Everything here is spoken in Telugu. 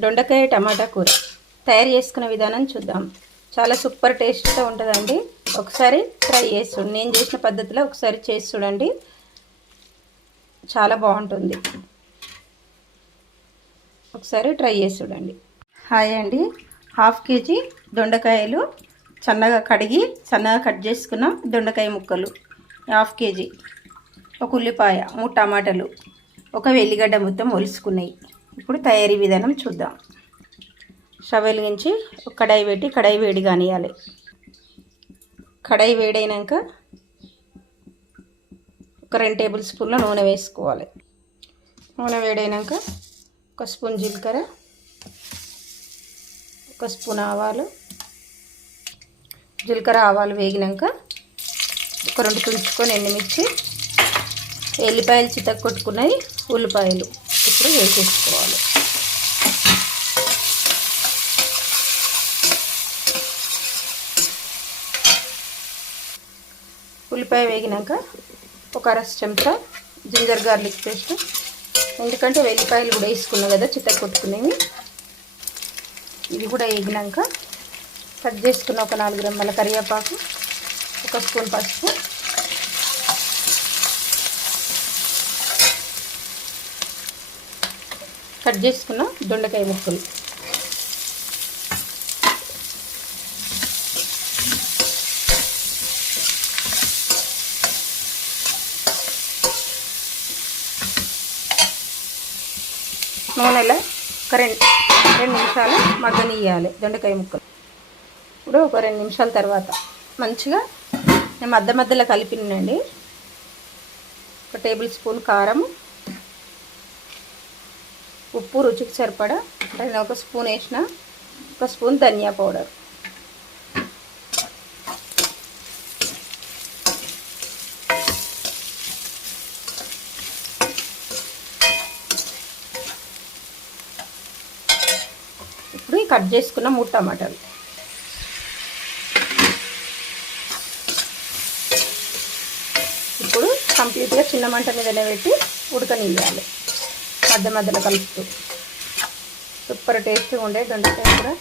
దొండకాయ టమాటా కూర. తయారు చేసుకున్న విధానం చూద్దాం. చాలా సూపర్ టేస్ట్గా ఉంటుందండి. ఒకసారి ట్రై చేసి నేను చేసిన పద్ధతిలో ఒకసారి చేసి చూడండి. చాలా బాగుంటుంది. ఒకసారి ట్రై చేసి చూడండి. హాయ్ అండి. హాఫ్ కేజీ దొండకాయలు సన్నగా కడిగి సన్నగా కట్ చేసుకున్న దొండకాయ ముక్కలు. Half KG. ఒక ఉల్లిపాయ మూడు టమాటాలు. ఒక వెల్లిగడ్డ మొత్తం ఒలుసుకున్నాయి. ఇప్పుడు తయారీ విధానం చూద్దాం. స్టవ్ వెలిగించి కడాయి పెట్టి కడాయి వేడి కానియాలి కడాయి వేడైనాక ఒక రెండు టేబుల్ స్పూన్ల నూనె వేసుకోవాలి. నూనె వేడైనాక ఒక స్పూన్ జీలకర్ర ఒక స్పూన్ ఆవాలు జీలకర్ర ఆవాలు వేగినాక ఒక రెండు తుంచుకొని ఎండుమిర్చి ఎల్లిపాయలు చితక్కొట్టుకున్నాయి ఉల్లిపాయలు. ఇప్పుడు వేసేసుకోవాలి. ఉల్లిపాయ వేగినాక ఒక అర చెంచా జింజర్ గార్లిక్ పేస్ట్. ఎందుకంటే వెల్లిపాయలు కూడా వేసుకున్నాం కదా చిత్త కొట్టుకునేవి. ఇది కూడా వేగినాక కట్ చేసుకున్న ఒక నాలుగు రెమ్మల కరివేపాకు ఒక స్పూన్ పసుపు కట్ చేసుకున్న దొండకాయ ముక్కలు. నూనెలో ఒక రెండు రెండు నిమిషాలు మగ్గనియ్యాలి దొండకాయ ముక్కలు. ఇప్పుడు ఒక రెండు నిమిషాల తర్వాత మంచిగా నేను మధ్య మధ్యలో కలిపినండి. ఒక టేబుల్ స్పూన్ కారం ఉప్పు రుచికి సరిపడా నేను ఒక స్పూన్ వేసిన ఒక స్పూన్ ధనియా పౌడర్. ఇప్పుడు కట్ చేసుకున్న మూడు టమాటాలు. ఇప్పుడు కంప్లీట్గా చిన్న మంట మీదనే పెట్టి ఉడకనివ్వాలి మధ్య మధ్యలో కలుపుతూ. సూపర్ టేస్టీగా ఉండే దొండకాయ కూడా